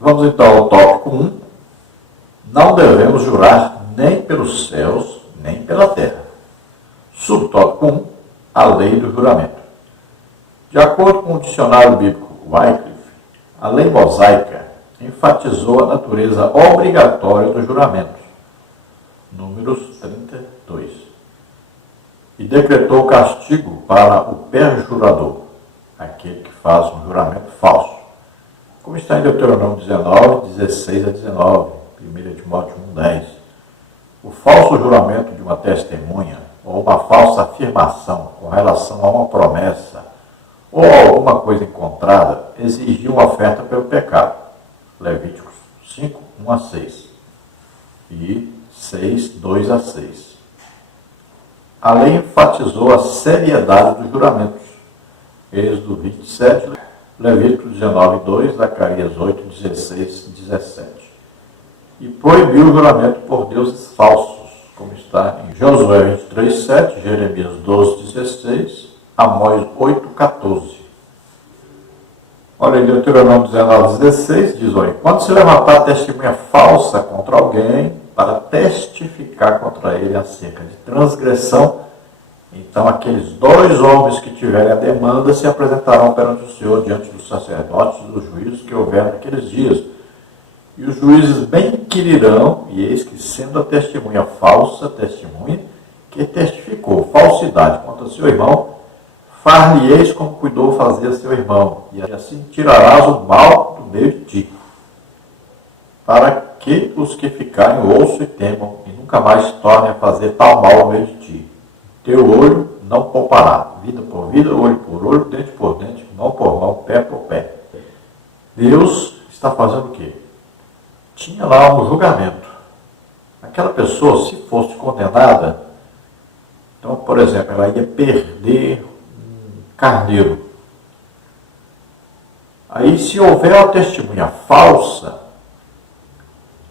Vamos então ao tópico 1. Não devemos jurar nem pelos céus, nem pela terra. Subtópico 1. A lei do juramento. De acordo com o dicionário bíblico Wycliffe, a lei mosaica enfatizou a natureza obrigatória dos juramentos, Números 32, e decretou castigo para o perjurador, aquele que faz um juramento falso, como está em Deuteronômio 19, 16 a 19, 1 Timóteo 1:10. O falso juramento de uma testemunha ou uma falsa afirmação com relação a uma promessa ou alguma coisa encontrada exigia uma oferta pelo pecado. Levíticos 5, 1 a 6 e 6, 2 a 6. A lei enfatizou a seriedade dos juramentos. Êxodo 27, Levítico 19, 2, Zacarias 8, 16 e 17. E proibiu o juramento por deuses falsos, como está em Josué 23, 7, Jeremias 12, 16, Amós 8, 14. Olha, em Deuteronômio 19, 16, diz: olha, quando se levantar testemunha falsa contra alguém para testificar contra ele acerca de transgressão, então aqueles dois homens que tiverem a demanda se apresentarão perante o Senhor diante dos sacerdotes e dos juízes que houver naqueles dias. E os juízes bem inquirirão, e eis que, sendo a testemunha falsa, testemunha que testificou falsidade contra seu irmão, far-lhe-eis como cuidou fazer a seu irmão, e assim tirarás o mal do meio de ti, para que os que ficarem ouçam e temam, e nunca mais tornem a fazer tal mal no meio de ti. Teu olho não poupará, vida por vida, olho por olho, dente por dente, mão por mão, pé por pé. Deus está fazendo o quê? Tinha lá um julgamento. Aquela pessoa, se fosse condenada, então, por exemplo, ela ia perder um carneiro. Aí, se houver uma testemunha falsa,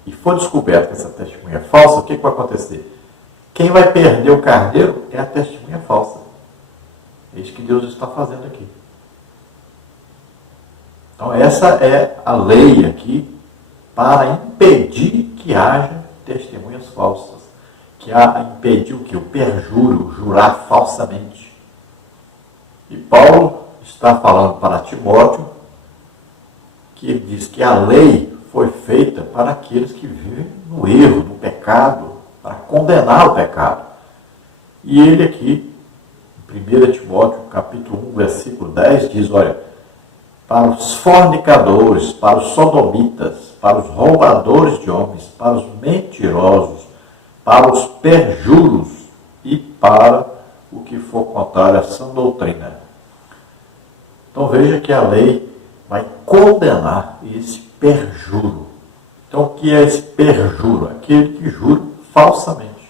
e for descoberto que essa testemunha é falsa, o que vai acontecer? Quem vai perder o carneiro é a testemunha falsa. É isso que Deus está fazendo aqui. Então, essa é a lei aqui para impedir que haja testemunhas falsas. Que impedir o que? O perjúrio, jurar falsamente. E Paulo está falando para Timóteo que ele diz que a lei foi feita para aqueles que vivem no erro, no pecado, para condenar o pecado. E ele aqui, em 1 Timóteo, capítulo 1, versículo 10, diz, olha, para os fornicadores, para os sodomitas, para os roubadores de homens, para os mentirosos, para os perjuros e para o que for contrário à sã doutrina. Então veja que a lei vai condenar esse perjuro. Então o que é esse perjuro? Aquele que jura falsamente.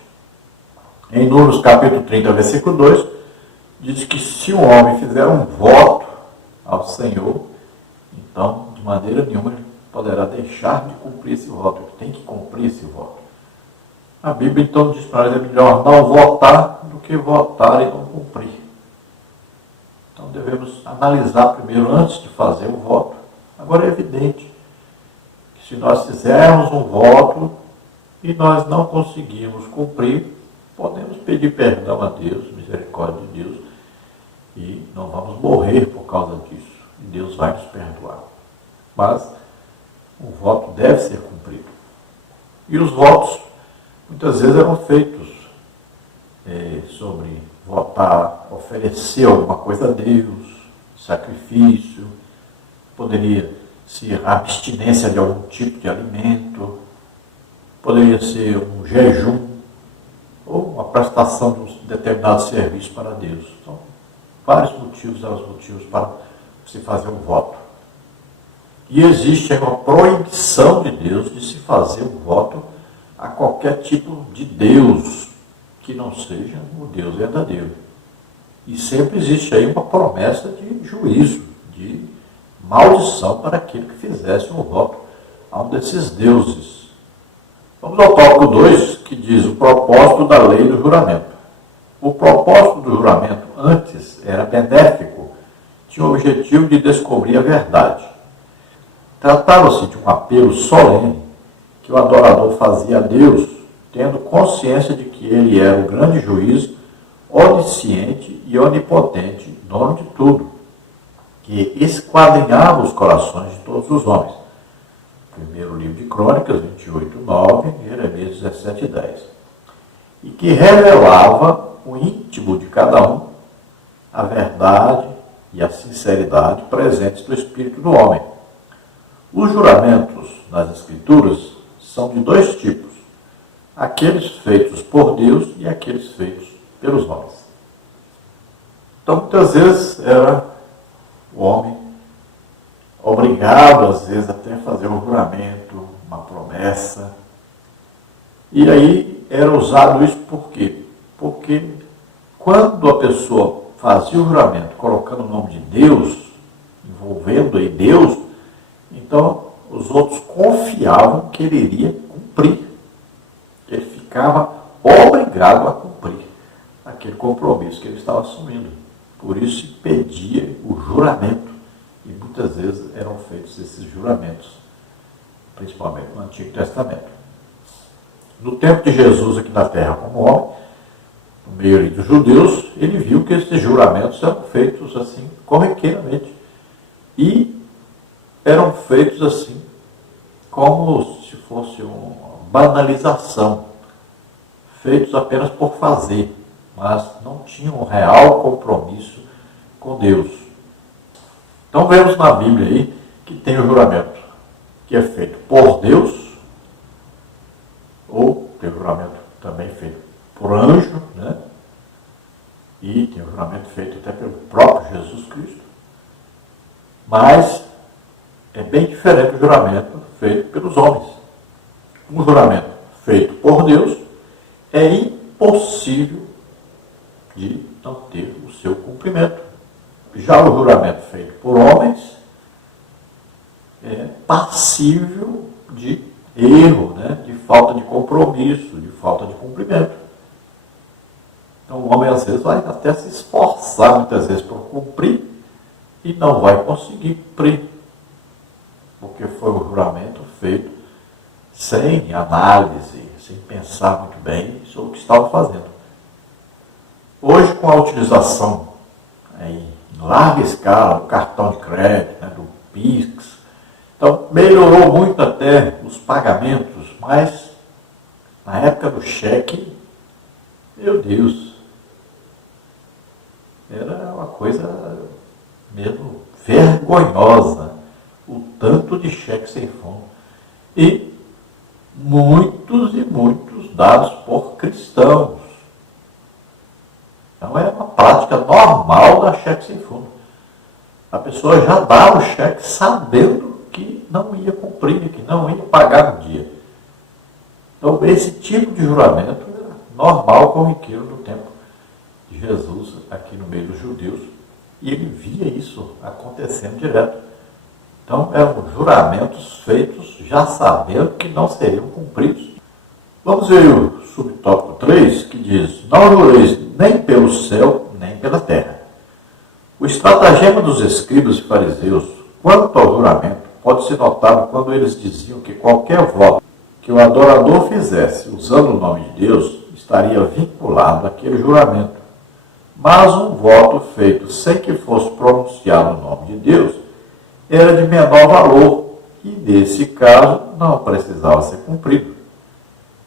Em Números capítulo 30, versículo 2, diz que se um homem fizer um voto ao Senhor, então de maneira nenhuma ele poderá deixar de cumprir esse voto. Ele tem que cumprir esse voto. A Bíblia então diz para nós: é melhor não votar do que votar e não cumprir. Então devemos analisar primeiro antes de fazer o voto. Agora é evidente que se nós fizermos um voto e nós não conseguimos cumprir, podemos pedir perdão a Deus, misericórdia de Deus, e não vamos morrer por causa disso. E Deus vai nos perdoar. Mas o voto deve ser cumprido. E os votos muitas vezes eram feitos sobre votar, oferecer alguma coisa a Deus, sacrifício, poderia ser a abstinência de algum tipo de alimento, poderia ser um jejum, ou uma prestação de um determinado serviço para Deus. Então, vários motivos eram os motivos para se fazer um voto. E existe uma proibição de Deus de se fazer um voto a qualquer tipo de Deus que não seja o Deus verdadeiro. E sempre existe aí uma promessa de juízo, de maldição para aquele que fizesse um voto a um desses deuses. Vamos ao tópico 2, que diz o propósito da lei do juramento. O propósito do juramento antes era benéfico, tinha o objetivo de descobrir a verdade. Tratava-se de um apelo solene que o adorador fazia a Deus, tendo consciência de que ele era o grande juiz, onisciente e onipotente, dono de tudo, que esquadrinhava os corações de todos os homens. Primeiro livro de Crônicas, 28:9, Jeremias 17:10. E que revelava o íntimo de cada um, a verdade e a sinceridade presentes do espírito do homem. Os juramentos nas Escrituras são de dois tipos: aqueles feitos por Deus e aqueles feitos pelos homens. Então, muitas vezes era o homem obrigado, às vezes, até a fazer um juramento, uma promessa. E aí era usado isso por quê? Porque quando a pessoa fazia o juramento colocando o nome de Deus, envolvendo aí Deus, então os outros confiavam que ele iria cumprir. Ele ficava obrigado a cumprir aquele compromisso que ele estava assumindo. Por isso se pedia o juramento. E muitas vezes eram feitos esses juramentos, principalmente no Antigo Testamento. No tempo de Jesus aqui na terra como homem, no meio dos judeus, ele viu que esses juramentos eram feitos assim, corriqueiramente. E eram feitos assim, como se fosse uma banalização, feitos apenas por fazer, mas não tinham um real compromisso com Deus. Então vemos na Bíblia aí que tem o juramento que é feito por Deus, ou tem o juramento também feito por anjo, né? E tem o juramento feito até pelo próprio Jesus Cristo. Mas é bem diferente do juramento feito pelos homens. Um juramento feito por Deus é impossível de não ter o seu cumprimento. Já o juramento feito por homens é passível de erro, né? De falta de compromisso, de falta de cumprimento. Então o homem às vezes vai até se esforçar muitas vezes por cumprir e não vai conseguir cumprir, porque foi um juramento feito sem análise, sem pensar muito bem sobre o que estava fazendo. Hoje, com a utilização em larga escala do cartão de crédito, né, do Pix, então melhorou muito até os pagamentos, mas na época do cheque, meu Deus, era uma coisa mesmo vergonhosa, o tanto de cheque sem fundo. E muitos e muitos dados por cristãos. Então é uma prática normal da cheque sem fundo. A pessoa já dava o cheque sabendo que não ia cumprir, que não ia pagar no dia. Então esse tipo de juramento era normal, corriqueiro no tempo de Jesus, aqui no meio dos judeus. E ele via isso acontecendo direto. Então eram juramentos feitos já sabendo que não seriam cumpridos. Vamos ver o subtópico 3, que diz: não jureis nem pelo céu, nem pela terra. O estratagema dos escribas e fariseus quanto ao juramento pode ser notado quando eles diziam que qualquer voto que o adorador fizesse usando o nome de Deus estaria vinculado àquele juramento. Mas um voto feito sem que fosse pronunciado o nome de Deus era de menor valor e, nesse caso, não precisava ser cumprido.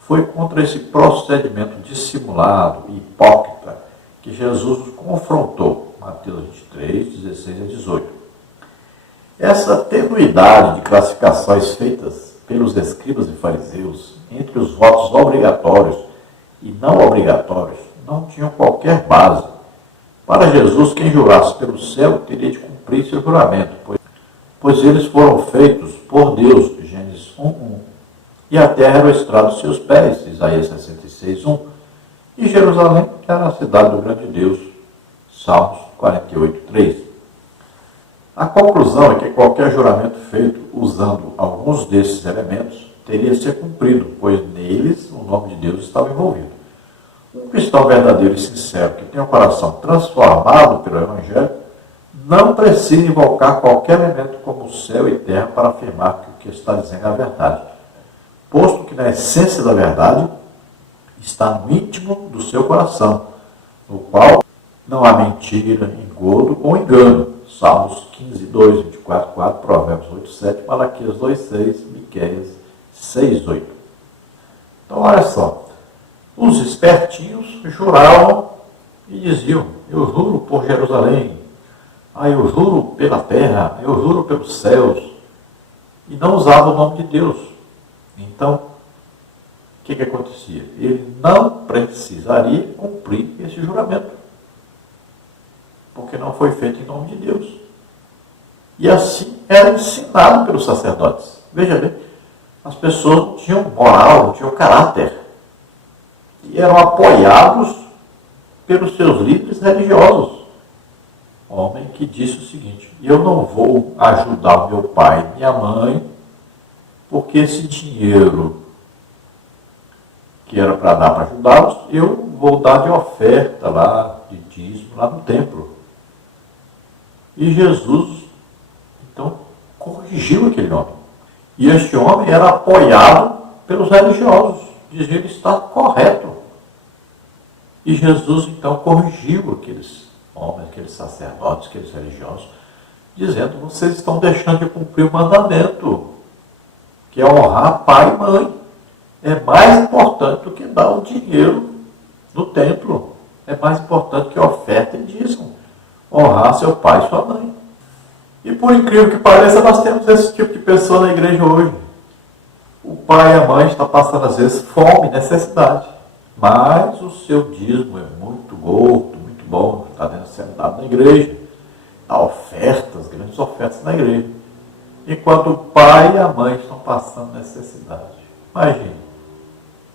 Foi contra esse procedimento dissimulado e hipócrita que Jesus os confrontou. Mateus 23, 16 a 18. Essa tenuidade de classificações feitas pelos escribas e fariseus entre os votos obrigatórios e não obrigatórios não tinham qualquer base. Para Jesus, quem jurasse pelo céu teria de cumprir seu juramento, pois eles foram feitos por Deus, Gênesis 1:1. E a terra era o estrado dos seus pés, Isaías 66:1. E Jerusalém era a cidade do grande Deus, Salmos 48:3. A conclusão é que qualquer juramento feito usando alguns desses elementos teria de ser cumprido, pois neles o nome de Deus estava envolvido. Um cristão verdadeiro e sincero, que tem o coração transformado pelo Evangelho, não precisa invocar qualquer elemento como céu e terra para afirmar que o que está dizendo é a verdade, posto que na essência da verdade está no íntimo do seu coração, no qual não há mentira, engodo ou engano. Salmos 15, 2, 24, 4, Provérbios 8, 7, Malaquias 2, 6, Miqueias 6, 8. Então, olha só. Os espertinhos juravam e diziam: eu juro por Jerusalém, eu juro pela terra, eu juro pelos céus. E não usavam o nome de Deus. Então, o que acontecia? Ele não precisaria cumprir esse juramento, porque não foi feito em nome de Deus. E assim era ensinado pelos sacerdotes. Veja bem, as pessoas não tinham moral, não tinham caráter. E eram apoiados pelos seus líderes religiosos. Homem que disse o seguinte: eu não vou ajudar o meu pai e minha mãe, porque esse dinheiro que era para dar para ajudá-los, eu vou dar de oferta lá, de dízimo, lá no templo. E Jesus, então, corrigiu aquele homem. E este homem era apoiado pelos religiosos. Dizia que ele está correto. E Jesus, então, corrigiu aqueles homens, aqueles sacerdotes, aqueles religiosos, dizendo: vocês estão deixando de cumprir o mandamento, que é honrar pai e mãe. É mais importante do que dar o dinheiro no templo. É mais importante que a oferta e dízimo. Honrar seu pai e sua mãe. E por incrível que pareça, nós temos esse tipo de pessoa na igreja hoje. O pai e a mãe estão passando, às vezes, fome, necessidade. Mas o seu dízimo é muito gordo, muito bom, está sendo dado na igreja. Há ofertas, grandes ofertas na igreja. Enquanto o pai e a mãe estão passando necessidade. Imagine,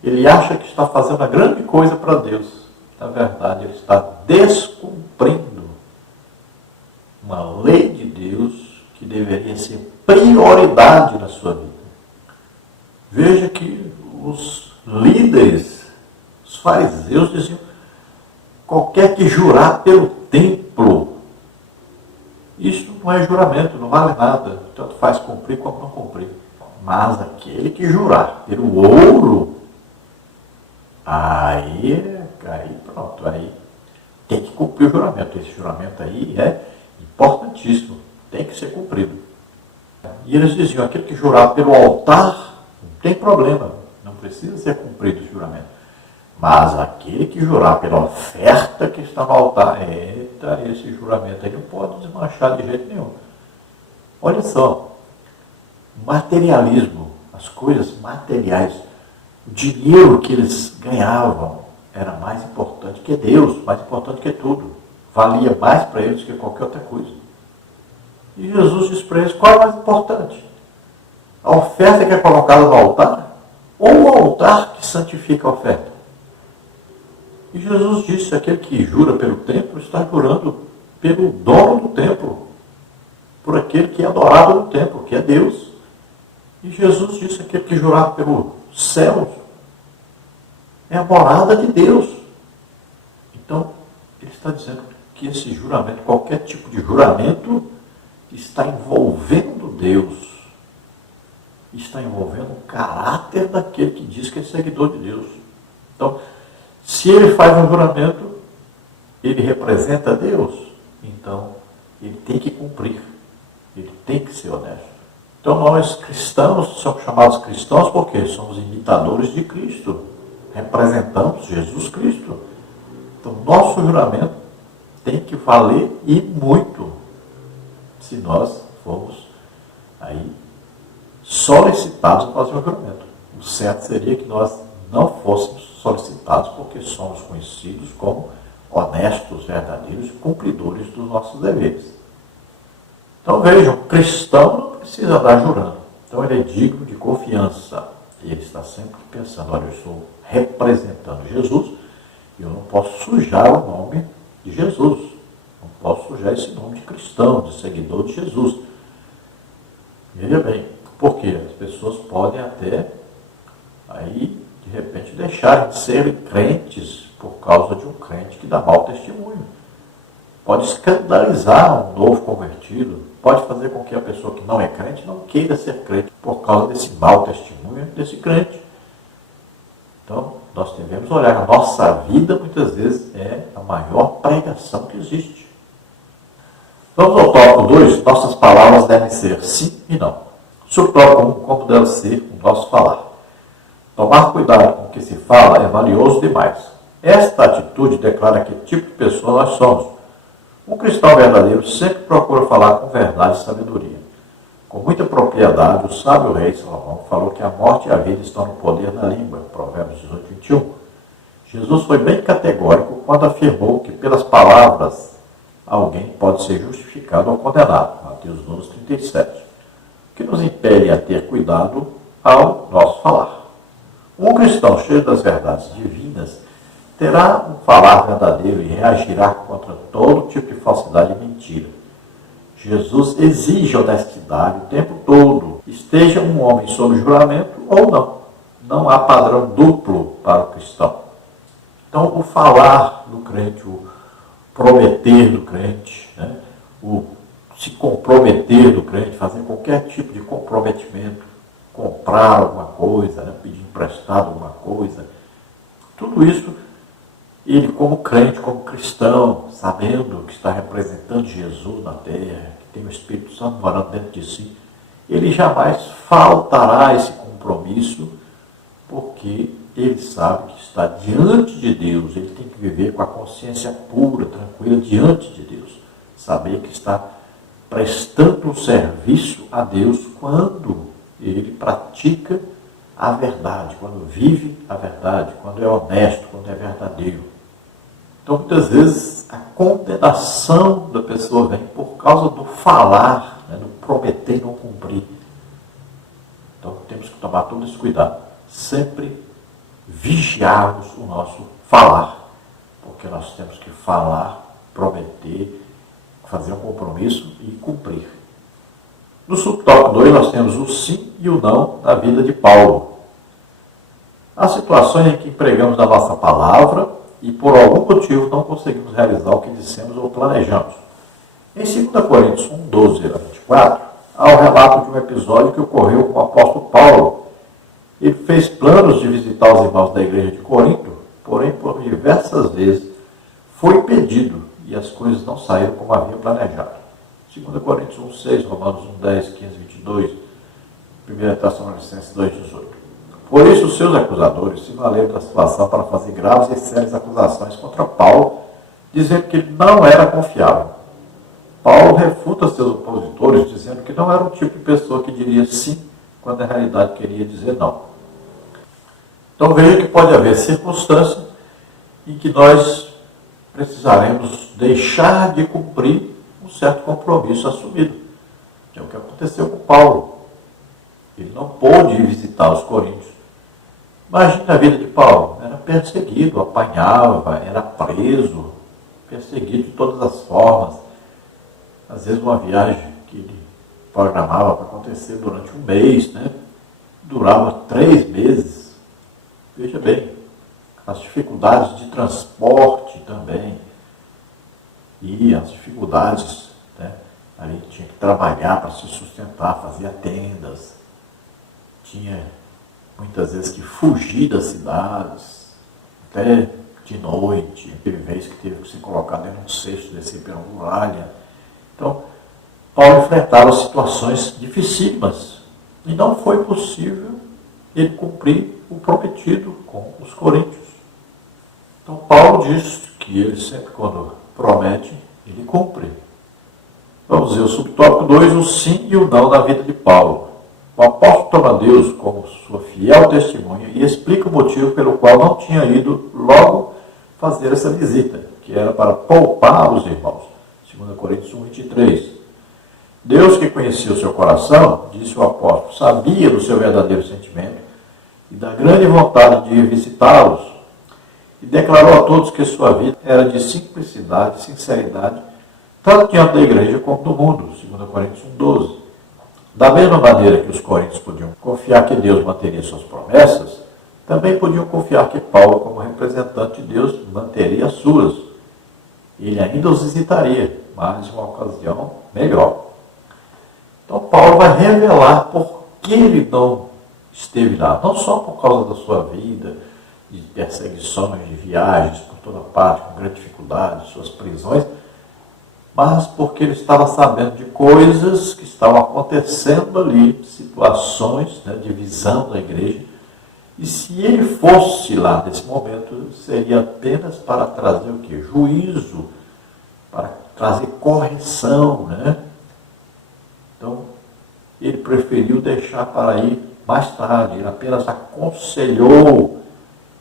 ele acha que está fazendo uma grande coisa para Deus. Na verdade, ele está descumprindo uma lei de Deus que deveria ser prioridade na sua vida. Veja que os líderes, os fariseus, diziam: qualquer que jurar pelo templo, isso não é juramento, não vale nada, tanto faz cumprir como não cumprir. Mas aquele que jurar pelo ouro, aí pronto, aí tem que cumprir o juramento. Esse juramento aí é importantíssimo, tem que ser cumprido. E eles diziam: aquele que jurar pelo altar, não tem problema, não precisa ser cumprido o juramento. Mas aquele que jurar pela oferta que está no altar, esse juramento aí não pode desmanchar de jeito nenhum. Olha só, materialismo, as coisas materiais, o dinheiro que eles ganhavam era mais importante que Deus, mais importante que tudo. Valia mais para eles que qualquer outra coisa. E Jesus diz para eles: qual é mais importante? A oferta que é colocada no altar ou o altar que santifica a oferta? E Jesus disse: aquele que jura pelo templo está jurando pelo dono do templo, por aquele que é adorado no templo, que é Deus. E Jesus disse: aquele que jurar pelo céu é a morada de Deus. Então, ele está dizendo que esse juramento, qualquer tipo de juramento, está envolvendo Deus, está envolvendo o caráter daquele que diz que é seguidor de Deus. Então, se ele faz um juramento, ele representa Deus, então ele tem que cumprir, ele tem que ser honesto. Então nós cristãos somos chamados cristãos porque somos imitadores de Cristo, representamos Jesus Cristo. Então nosso juramento tem que valer e muito, se nós formos aí solicitados a fazer um juramento. O certo seria que nós não fôssemos solicitados, porque somos conhecidos como honestos, verdadeiros, cumpridores dos nossos deveres. Então vejam, o cristão não precisa andar jurando. Então ele é digno de confiança. E ele está sempre pensando: olha, eu estou representando Jesus e eu não posso sujar o nome de Jesus. Não posso sujar esse nome de cristão, de seguidor de Jesus. Veja bem, porque as pessoas podem até aí, de repente, deixarem de serem crentes por causa de um crente que dá mau testemunho. pode escandalizar um novo convertido, pode fazer com que a pessoa que não é crente não queira ser crente por causa desse mau testemunho desse crente. Então, nós devemos olhar, a nossa vida muitas vezes é a maior pregação que existe. Vamos ao tópico 2, nossas palavras devem ser sim e não. Subtópico 1, como deve ser o nosso falar. Tomar cuidado com o que se fala é valioso demais. Esta atitude declara que tipo de pessoa nós somos. Um cristão verdadeiro sempre procura falar com verdade e sabedoria. Com muita propriedade, o sábio rei Salomão falou que a morte e a vida estão no poder da língua, Provérbios 18, 21. Jesus foi bem categórico quando afirmou que pelas palavras alguém pode ser justificado ou condenado, Mateus 12, 37. O que nos impele a ter cuidado ao nosso falar. Um cristão cheio das verdades divinas terá um falar verdadeiro e reagirá contra todo tipo de falsidade e mentira. Jesus exige honestidade o tempo todo, esteja um homem sob juramento ou não. Não há padrão duplo para o cristão. Então, o falar do crente, o prometer do crente, né? O se comprometer do crente, fazer qualquer tipo de comprometimento, comprar alguma coisa, né? Pedir emprestado alguma coisa, tudo isso, ele como crente, como cristão, sabendo que está representando Jesus na terra, que tem o Espírito Santo morando dentro de si, ele jamais faltará esse compromisso, porque ele sabe que está diante de Deus, ele tem que viver com a consciência pura, tranquila, diante de Deus. Saber que está prestando um serviço a Deus quando ele pratica a verdade, quando vive a verdade, quando é honesto, quando é verdadeiro. Então, muitas vezes, a condenação da pessoa vem por causa do falar, né, do prometer e não cumprir. Então, temos que tomar todo esse cuidado. Sempre vigiarmos o nosso falar, porque nós temos que falar, prometer, fazer um compromisso e cumprir. No subtópico 2, nós temos o sim e o não na vida de Paulo. Há situações em que empregamos a nossa palavra e por algum motivo não conseguimos realizar o que dissemos ou planejamos. Em 2 Coríntios 1, 12 a 24, há o relato de um episódio que ocorreu com o apóstolo Paulo. Ele fez planos de visitar os irmãos da igreja de Corinto, porém por diversas vezes foi impedido e as coisas não saíram como havia planejado. 2 Coríntios 1, 6, Romanos 1, 10, 15, 22, 1 Tessalonicenses 2, 18. Por isso, os seus acusadores se valeram da situação para fazer graves e sérias acusações contra Paulo, dizendo que ele não era confiável. Paulo refuta seus opositores, dizendo que não era um tipo de pessoa que diria sim, quando na realidade queria dizer não. Então veja que pode haver circunstâncias em que nós precisaremos deixar de cumprir um certo compromisso assumido. Que é o que aconteceu com Paulo. Ele não pôde ir visitar os coríntios. Imagine a vida de Paulo. Era perseguido, apanhava, era preso, perseguido de todas as formas. Às vezes uma viagem que ele programava para acontecer durante um mês, né? Durava 3 meses. Veja bem, as dificuldades de transporte também. E as dificuldades, né? Aí tinha que trabalhar para se sustentar, fazia tendas. Tinha muitas vezes que fugir das cidades, até de noite. Teve vez que teve que se colocar dentro de um cesto, descer pela muralha. Então, Paulo enfrentava situações dificílimas e não foi possível ele cumprir o prometido com os coríntios. Então, Paulo diz que ele sempre, quando promete, ele cumpre. Vamos ver o subtópico 2, o sim e o não na vida de Paulo. O apóstolo toma Deus como sua fiel testemunha e explica o motivo pelo qual não tinha ido logo fazer essa visita, que era para poupar os irmãos. 2 Coríntios 1, 23. Deus, que conhecia o seu coração, disse o apóstolo, sabia do seu verdadeiro sentimento e da grande vontade de ir visitá-los, e declarou a todos que sua vida era de simplicidade e sinceridade, tanto diante da igreja como do mundo. 2 Coríntios 1, 12. Da mesma maneira que os coríntios podiam confiar que Deus manteria suas promessas, também podiam confiar que Paulo, como representante de Deus, manteria as suas. ele ainda os visitaria, mas em uma ocasião melhor. Então Paulo vai revelar por que ele não esteve lá, não só por causa da sua vida, de perseguições, de viagens por toda parte, com grande dificuldade, suas prisões, mas porque ele estava sabendo de coisas que estavam acontecendo ali, situações, né, de visão da igreja, e se ele fosse lá nesse momento, seria apenas para trazer o quê? Juízo, para trazer correção, né? Então, ele preferiu deixar para ir mais tarde, ele apenas aconselhou,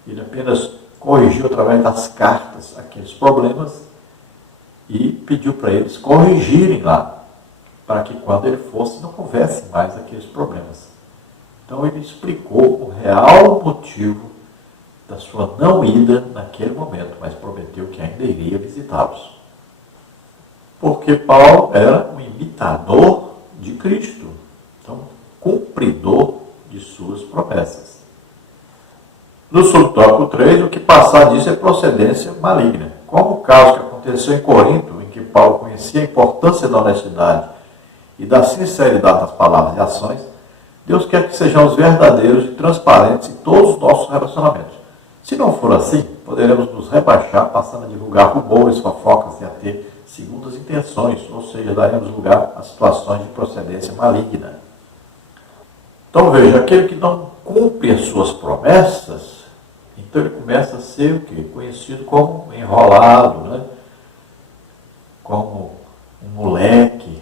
ele apenas corrigiu através das cartas aqueles problemas e pediu para eles corrigirem lá, para que quando ele fosse não houvesse mais aqueles problemas. Então ele explicou o real motivo da sua não ida naquele momento, mas prometeu que ainda iria visitá-los. Porque Paulo era um imitador de Cristo, então cumpridor de suas promessas. No subtópico 3, o que passar disso é procedência maligna. Como o caso que aconteceu em Corinto, em que Paulo conhecia a importância da honestidade e da sinceridade das palavras e ações, Deus quer que sejamos verdadeiros e transparentes em todos os nossos relacionamentos. Se não for assim, poderemos nos rebaixar, passando a divulgar rumores, fofocas e a ter segundas intenções, ou seja, daremos lugar a situações de procedência maligna. Então veja, aquele que não cumpre as suas promessas, então ele começa a ser o quê? Conhecido como enrolado, né? Como um moleque.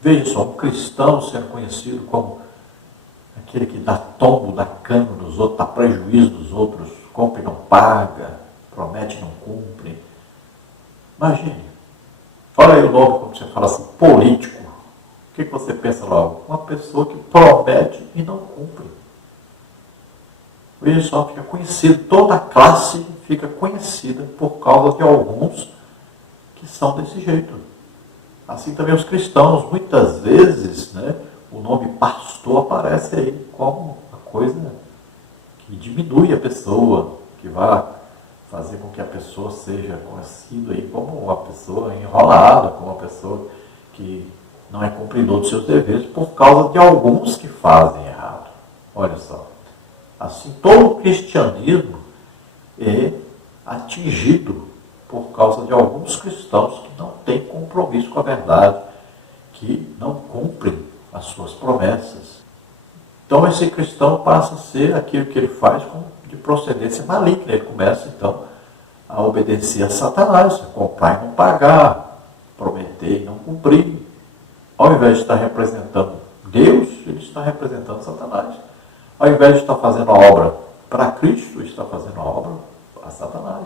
Veja só, um cristão sendo conhecido como aquele que dá tombo, dá cano dos outros, dá prejuízo dos outros, compra e não paga, promete e não cumpre. Imagine. Olha aí o nome, como você fala assim, político. O que você pensa logo? Uma pessoa que promete e não cumpre. Veja só, fica conhecido, toda a classe fica conhecida por causa de alguns que são desse jeito. Assim também os cristãos, muitas vezes, né, o nome pastor aparece aí como uma coisa que diminui a pessoa, que vai fazer com que a pessoa seja conhecida aí como uma pessoa enrolada, como uma pessoa que não é cumpridor dos seus deveres por causa de alguns que fazem errado. Olha só. Assim, todo o cristianismo é atingido por causa de alguns cristãos que não têm compromisso com a verdade, que não cumprem as suas promessas. Então esse cristão passa a ser aquilo que ele faz de procedência maligna. Ele começa então a obedecer a Satanás, a comprar e não pagar, prometer e não cumprir. Ao invés de estar representando Deus, ele está representando Satanás. Ao invés de estar fazendo a obra para Cristo, está fazendo a obra para Satanás.